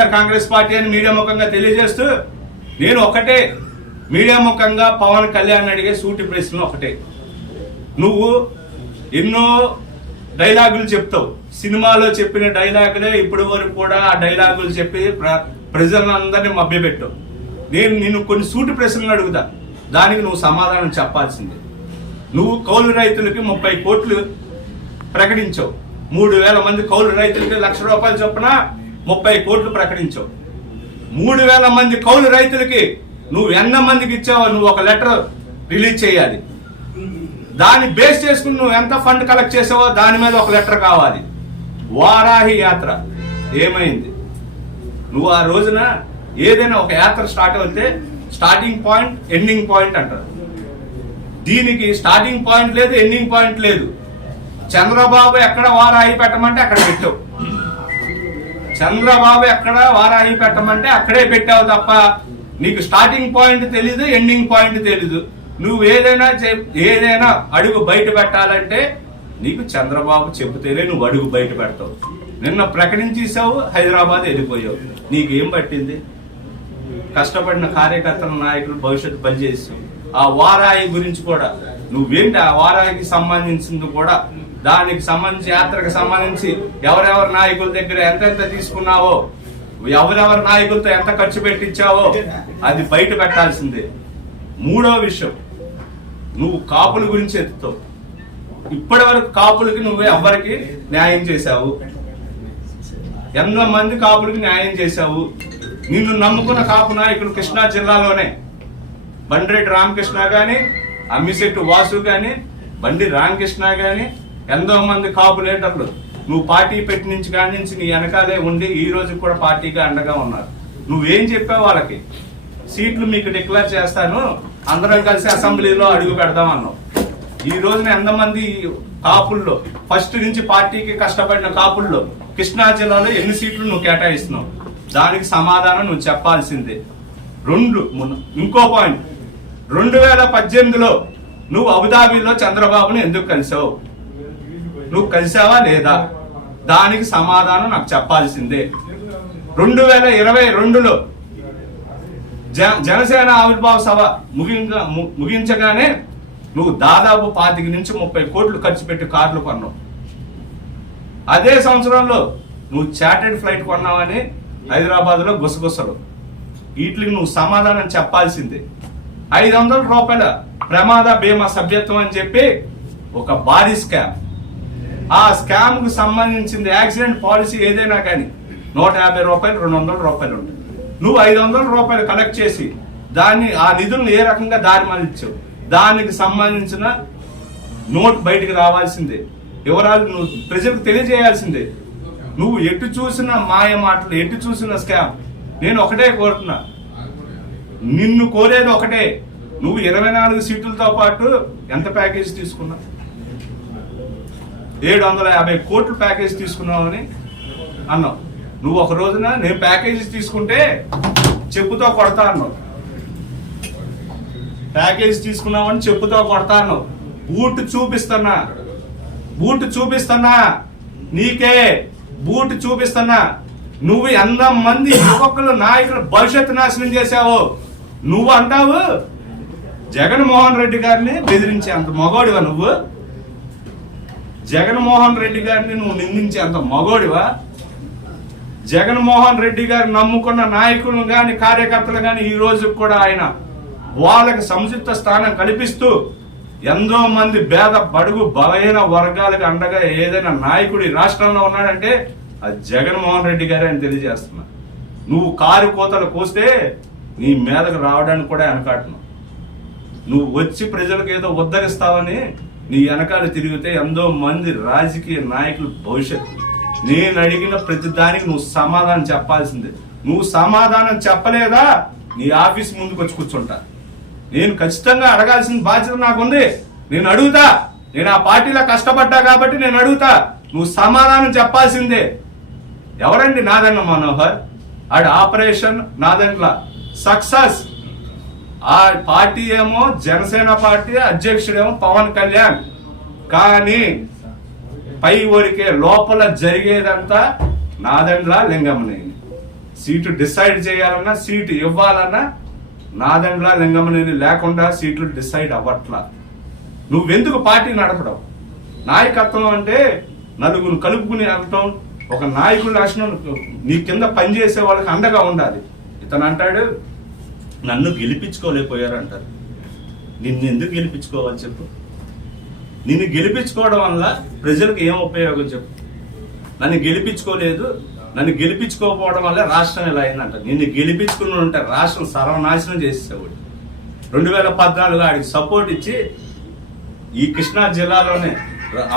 YSR Congress party అని media ముఖంగా తెలియజేస్తూ నేను ఒకటే మీడియా ముఖంగా పవన్ కళ్యాణ్ అడిగే సూటి ప్రశ్న ఒకటే. నువ్వు ఎన్నో డైలాగులు చెప్తావు. సినిమాలో చెప్పిన డైలాగులే ఇప్పటి వరకు కూడా ఆ డైలాగులు చెప్పి ప్ర- ప్రజలందరినీ మభ్యపెట్టావు. నేను నిన్ను కొన్ని సూటి ప్రశ్నలు అడుగుతా. దానికి నువ్వు సమాధానం చెప్పాల్సిందే. నువ్వు కౌలు రైతులకి ముప్పై కోట్లు ప్రకటించావు. మూడు వేల మంది కౌలు రైతులకి లక్ష రూపాయలు చొప్పున ముప్పై కోట్లు ప్రకటించావు. మూడు వేల మంది కౌలు రైతులకి నువ్వు ఎన్న మందికి ఇచ్చావో నువ్వు ఒక లెటర్ రిలీజ్ చేయాలి. దాన్ని బేస్ చేసుకుని నువ్వు ఎంత ఫండ్ కలెక్ట్ చేసావో దాని మీద ఒక లెటర్ కావాలి. వారాహి యాత్ర. ఏమైంది? నువ్వు ఆ రోజున ఏదైనా ఒక యాత్ర స్టార్ట్ అవుతే స్టార్టింగ్ పాయింట్ ఎండింగ్ పాయింట్ అంటారు. దీనికి స్టార్టింగ్ పాయింట్ లేదు ఎండింగ్ పాయింట్ లేదు. చంద్రబాబు ఎక్కడ వారాహి పెట్టమంటే అక్కడ పెట్టావు. చంద్రబాబు ఎక్కడ వారాయి పెట్టమంటే అక్కడే పెట్టావు తప్ప నీకు స్టార్టింగ్ పాయింట్ తెలీదు ఎండింగ్ పాయింట్ తెలీదు. నువ్వు ఏదైనా చెప్- ఏదైనా అడుగు బయట పెట్టాలంటే నీకు చంద్రబాబు చెబితేనే నువ్వు అడుగు బయట పెడతావు. నిన్న ప్రకటించేసావు హైదరాబాద్ వెళ్ళిపోయావు. నీకేం పట్టింది? కష్టపడిన కార్యకర్తల నాయకులు భవిష్యత్తు పనిచేసావు ఆ వారాయి గురించి కూడా నువ్వేంటి ఆ వారాయికి సంబంధించింది కూడా దానికి సంబంధించి యాత్రకు సంబంధించి ఎవరెవరి నాయకుల దగ్గర ఎంతెంత తీసుకున్నావో ఎవరెవరి నాయకులతో ఎంత ఖర్చు పెట్టించావో అది బయట పెట్టాల్సిందే. మూడో విషయం నువ్వు కాపుల గురించి ఎత్తుతావు. ఇప్పటి వరకు కాపులకి నువ్వు ఎవరికి న్యాయం చేశావు? ఎంతో మంది కాపులకి న్యాయం చేశావు? నిన్ను నమ్ముకున్న కాపు నాయకులు కృష్ణా జిల్లాలోనే. బండిరెడ్డి రామకృష్ణ గాని అమ్మిశెట్టు వాసు గాని బండి రామకృష్ణ గాని ఎంతో మంది కాపు లీడర్లు నువ్వు పార్టీ పెట్టి నుంచి కాడి నుంచి నీ వెనకాలే ఉండి ఈ రోజు కూడా పార్టీగా అండగా ఉన్నారు. నువ్వేం చెప్పావు వాళ్ళకి? సీట్లు మీకు డిక్లేర్ చేస్తాను అందరం కలిసి అసెంబ్లీలో అడుగు పెడదాం అన్నావు. ఈ రోజున ఎంతమంది కాపుల్లో ఫస్ట్ నుంచి పార్టీకి కష్టపడిన కాపుల్లో కృష్ణా జిల్లాలో ఎన్ని సీట్లు నువ్వు కేటాయిస్తున్నావు? దానికి సమాధానం నువ్వు చెప్పాల్సిందే. రెండు ఇంకో పాయింట్. రెండు వేల పద్దెనిమిదిలో నువ్వు అబుదాబీలో చంద్రబాబును ఎందుకు కలిసావు? నువ్వు కలిసావా లేదా? దానికి సమాధానం నాకు చెప్పాల్సిందే. రెండు వేల ఇరవై రెండులో జనసేన ఆవిర్భావ సభ ముగించ ముగించగానే నువ్వు దాదాపు పాతిక నుంచి ముప్పై కోట్లు ఖర్చు పెట్టి కార్లు కొన్నావు. అదే సంవత్సరంలో నువ్వు చార్టెడ్ ఫ్లైట్ కొన్నావని హైదరాబాద్లో గుసగుసలు. వీటికి నువ్వు సమాధానం చెప్పాల్సిందే. ఐదు వందల రూపాయల ప్రమాద బీమా సభ్యత్వం అని చెప్పి ఒక భారీ స్కామ్. ఆ స్కామ్కు సంబంధించింది యాక్సిడెంట్ పాలసీ ఏదైనా కానీ నూట యాభై రూపాయలు రెండు వందల రూపాయలు ఉంటుంది. నువ్వు ఐదు వందల రూపాయలు కలెక్ట్ చేసి దాన్ని ఆ నిధులను ఏ రకంగా దారి మళ్ళించావు దానికి సంబంధించిన నోట్ బయటికి రావాల్సిందే. వివరాలు నువ్వు ప్రజలకు తెలియజేయాల్సిందే. నువ్వు ఎటు చూసిన మాయ మాటలు ఎటు చూసిన స్కామ్ నేను ఒకటే కోరుతున్నా. నిన్ను కోరేది ఒకటే. నువ్వు ఇరవై నాలుగు సీట్లతో పాటు ఎంత ప్యాకేజ్ తీసుకున్నావు? ఏడు వందల యాభై కోట్లు ప్యాకేజ్ తీసుకున్నావని అన్నావు. నువ్వు ఒక రోజున నేను ప్యాకేజీ తీసుకుంటే చెప్పుతో కొడతా అన్నావు. ప్యాకేజ్ తీసుకున్నావని చెప్పుతో కొడతా అన్నావు. బూట్ చూపిస్తున్నా. బూట్ చూపిస్తున్నా. నీకే బూట్ చూపిస్తున్నా. నువ్వు ఎంత మంది యువకులు నాయకులు భవిష్యత్తు నాశనం చేశావు నువ్వు అంటావు? జగన్మోహన్ రెడ్డి గారిని బెదిరించే అంత మగోడివా నువ్వు? జగన్మోహన్ రెడ్డి గారిని నువ్వు నిందించే అంత మగోడివా? జగన్మోహన్ రెడ్డి గారు నమ్ముకున్న నాయకులను కానీ కార్యకర్తలు కానీ ఈ రోజు కూడా ఆయన వాళ్ళకి సముచిత స్థానం కల్పిస్తూ ఎంతో మంది పేద బడుగు బలహీన వర్గాలకు అండగా ఏదైనా నాయకుడు ఈ రాష్ట్రంలో ఉన్నాడంటే అది జగన్మోహన్ రెడ్డి గారే అని తెలియజేస్తున్నా. నువ్వు కారు కోతలు కోస్తే నీ మీదకు రావడానికి కూడా వెనకాడుతున్నావు. నువ్వు వచ్చి ప్రజలకు ఏదో ఉద్ధరిస్తావని నీ వెనకాల తిరిగితే ఎంతో మంది రాజకీయ నాయకుల భవిష్యత్తు. నేను అడిగిన ప్రతి దానికి నువ్వు సమాధానం చెప్పాల్సిందే. నువ్వు సమాధానం చెప్పలేదా? నీ ఆఫీస్ ముందుకు వచ్చి కూర్చుంటా. నేను ఖచ్చితంగా అడగాల్సిన బాధ్యత నాకుంది. నేను అడుగుతా. నేను ఆ పార్టీలో కష్టపడ్డా కాబట్టి నేను అడుగుతా. నువ్వు సమాధానం చెప్పాల్సిందే. ఎవరండి నాదన్న మనోహర్? ఆడ ఆపరేషన్ నాదన్ల. సక్సెస్. ఆ పార్టీ ఏమో జనసేన పార్టీ అధ్యక్షుడేమో పవన్ కళ్యాణ్. కానీ పై ఊరికే లోపల జరిగేదంతా నాదండ్ల లింగమనేని. సీటు డిసైడ్ చేయాలన్నా సీటు ఇవ్వాలన్నా నాదండ్ల లింగమనేని లేకుండా సీట్లు డిసైడ్ అవ్వట్లా. నువ్వెందుకు పార్టీ నడపడం? నాయకత్వం అంటే నలుగురు కలుపుకుని వెళ్ళటం ఒక నాయకుడి లక్షణం నీ కింద పనిచేసే వాళ్ళకి అండగా ఉండాలి. ఇతను అంటాడు నన్ను గెలిపించుకోలేకపోయారంటారు. నిన్ను ఎందుకు గెలిపించుకోవాలి చెప్పు. నిన్ను గెలిపించుకోవడం వల్ల ప్రజలకు ఏం ఉపయోగం చెప్పు. నన్ను గెలిపించుకోలేదు నన్ను గెలిపించుకోకపోవడం వల్ల రాష్ట్రం ఇలా అయిందంట. నిన్ను గెలిపించుకుని ఉంటే రాష్ట్రం సర్వనాశనం చేసేసావు. రెండు వేల పద్నాలుగు ఆడికి సపోర్ట్ ఇచ్చి ఈ కృష్ణా జిల్లాలోనే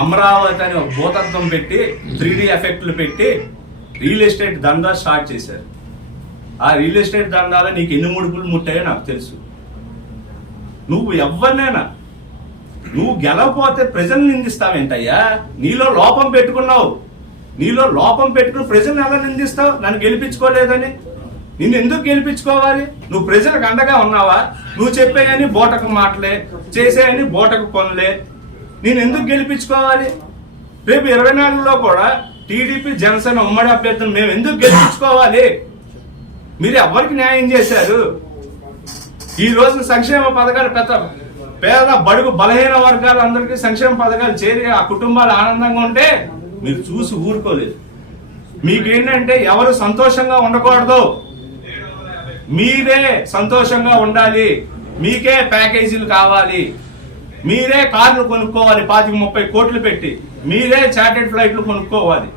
అమరావతి అని ఒక భూతత్వం పెట్టి త్రీ ఎఫెక్ట్లు పెట్టి రియల్ ఎస్టేట్ దందా స్టార్ట్ చేశారు. ఆ రియల్ ఎస్టేట్ దండాల నీకు ఎన్ని ముడుపులు ముట్టాయో నాకు తెలుసు. నువ్వు ఎవరినైనా నువ్వు గెలవపోతే ప్రజల్ని నిందిస్తావేంటయ్యా నీలో లోపం పెట్టుకున్నావు. నీలో లోపం పెట్టుకుని ప్రజల్ని ఎలా నిందిస్తావు? నన్ను గెలిపించుకోలేదని. నిన్ను ఎందుకు గెలిపించుకోవాలి? నువ్వు ప్రజలకు అండగా ఉన్నావా? నువ్వు చెప్పేయని బోటకు మాటలే చేసేయని బోటకు పనులే. నేను ఎందుకు గెలిపించుకోవాలి? రేపు ఇరవై నాలుగులో కూడా టీడీపీ జనసేన ఉమ్మడి అభ్యర్థులు మేము ఎందుకు గెలిపించుకోవాలి? మీరు ఎవరికి న్యాయం చేశారు? ఈ రోజు సంక్షేమ పథకాలు పెద్ద పేద బడుగు బలహీన వర్గాలందరికీ సంక్షేమ పథకాలు చేరి ఆ కుటుంబాలు ఆనందంగా ఉంటే మీరు చూసి ఊరుకోలేదు. మీకేంటంటే ఎవరు సంతోషంగా ఉండకూడదు. మీరే సంతోషంగా ఉండాలి. మీకే ప్యాకేజీలు కావాలి. మీరే కార్లు కొనుక్కోవాలి పాతిక ముప్పై కోట్లు పెట్టి. మీరే చార్టెడ్ ఫ్లైట్లు కొనుక్కోవాలి.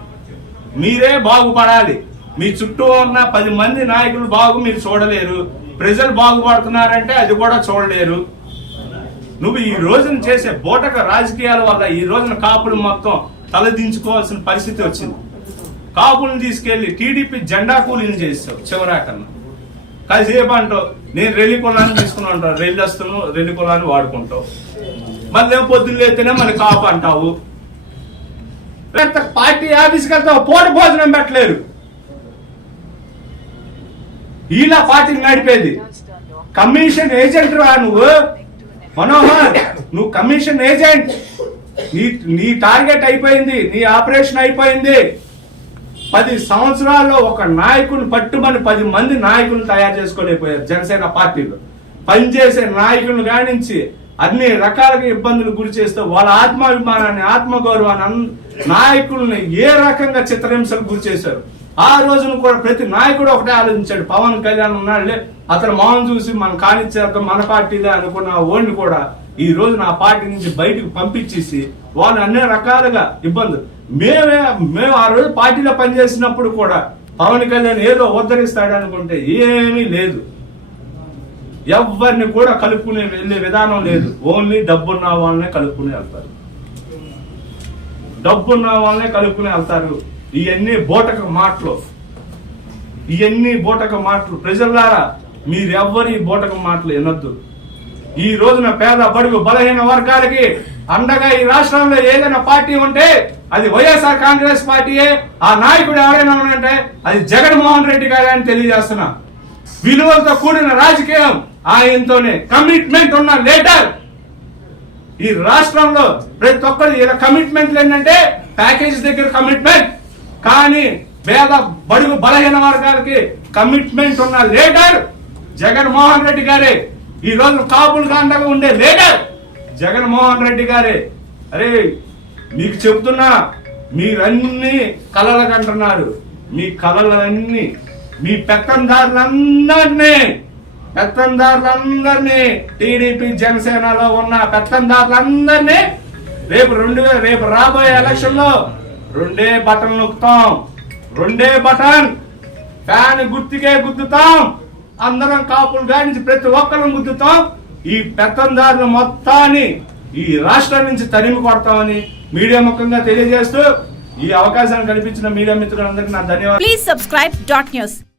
మీరే బాగుపడాలి. మీ చుట్టూ ఉన్న పది మంది నాయకులు బాగు మీరు చూడలేరు. ప్రజలు బాగుపడుతున్నారంటే అది కూడా చూడలేరు. నువ్వు ఈ రోజున చేసే బోటక రాజకీయాల వల్ల ఈ రోజున కాపులు మొత్తం తలదించుకోవాల్సిన పరిస్థితి వచ్చింది. కాపులను తీసుకెళ్ళి టీడీపీ జెండా కూలీని చేస్తావు చివరాకన్నా. కాసేపు అంటావు నేను రెల్లి కులాన్ని తీసుకుని ఉంటాను రెల్లి వస్తున్నావు రెల్లి కులాన్ని వాడుకుంటావు. మళ్ళీ పొద్దున్న లేతేనే మళ్ళీ కాపు అంటావు. పార్టీ ఆఫీస్కి వెళ్తావు పూట భోజనం పెట్టలేరు. ఇలా పార్టీని నడిపేది. కమిషన్ ఏజెంట్ రా నువ్వు. మనోహర్ నువ్వు కమిషన్ ఏజెంట్. నీ నీ టార్గెట్ అయిపోయింది నీ ఆపరేషన్ అయిపోయింది. పది సంవత్సరాల్లో ఒక నాయకుని పట్టుమని పది మంది నాయకులు తయారు చేసుకోలేకపోయారు జనసేన పార్టీలో. పనిచేసే నాయకులను గానించి అన్ని రకాలుగా ఇబ్బందులు గురి చేస్తూ వాళ్ళ ఆత్మాభిమానాన్ని ఆత్మగౌరవాన్ని అన్- నాయకుల్ని ఏ రకంగా చిత్రహింసలు గురి చేశారు? ఆ రోజున కూడా ప్రతి నాయకుడు ఒకటే ఆలోచించాడు. పవన్ కళ్యాణ్ ఉన్నాడులే అతను మౌనం చూసి మనం కానిచ్చేద్దాం మన పార్టీలే అనుకున్న ఓడిని కూడా ఈ రోజు నా పార్టీ నుంచి బయటకు పంపించేసి వాళ్ళు అన్ని రకాలుగా ఇబ్బందులు. మేమే మేము ఆ రోజు పార్టీలో పనిచేసినప్పుడు కూడా పవన్ కళ్యాణ్ ఏదో ఉద్ధరిస్తాడు అనుకుంటే ఏమీ లేదు. ఎవరిని కూడా కలుపుకునే వెళ్ళే విధానం లేదు. ఓన్లీ డబ్బున్న వాళ్ళనే కలుపుకుని వెళ్తారు. డబ్బున్న వాళ్ళనే కలుపుకుని వెళ్తారు. ఇవన్నీ బోటక మాటలు. ఇవన్నీ బోటక మాటలు. ప్రజలారా మీరెవ్వరి బోటక మాటలు వినొద్దు. ఈ రోజున పేద బడుగు బలహీన వర్గాలకి అండగా ఈ రాష్ట్రంలో ఏదైనా పార్టీ ఉంటే అది వైఎస్ఆర్ కాంగ్రెస్ పార్టీయే ఆ నాయకుడు ఎవరైనా ఉన్నంటే అది జగన్మోహన్ రెడ్డి గారే అని తెలియజేస్తున్నా. విలువలతో కూడిన రాజకీయం ఆయనతోనే కమిట్మెంట్ ఉన్న లేటర్ ఈ రాష్ట్రంలో ప్రతి ఒక్కరు ఇలా కమిట్మెంట్లు ఏంటంటే ప్యాకేజ్ దగ్గర కమిట్మెంట్. కానీ పేద బడుగు బలహీన వర్గాలకి కమిట్మెంట్ ఉన్న లీడర్ జగన్మోహన్ రెడ్డి గారే. ఈ రోజు కాపులు కాండగా ఉండే లీడర్ జగన్మోహన్ రెడ్డి గారే. అరే మీకు చెబుతున్నా మీరన్నీ కలలు కంటున్నారు. మీ కలలన్నీ మీ పెత్తందారులందరినీ పెత్తందారులందరినీ టీడీపీ జనసేనలో ఉన్న పెత్తందారులందరినీ రేపు రెండు రేపు రాబోయే ఎలక్షన్లో రెండే బటన్ నొక్కుతాం. రెండే బటన్. ఫ్యాన్ గుర్తుకే గుద్దుతాం. అందరం కాపులు గారించి ప్రతి ఒక్కరం గుద్దుతాం. ఈ పెత్తందారులు మొత్తాన్ని ఈ రాష్ట్రం నుంచి తరిమి కొడతామని మీడియా ముఖంగా తెలియజేస్తూ ఈ అవకాశాన్ని కల్పించిన మీడియా మిత్రులందరికీ నా ధన్యవాదాలు.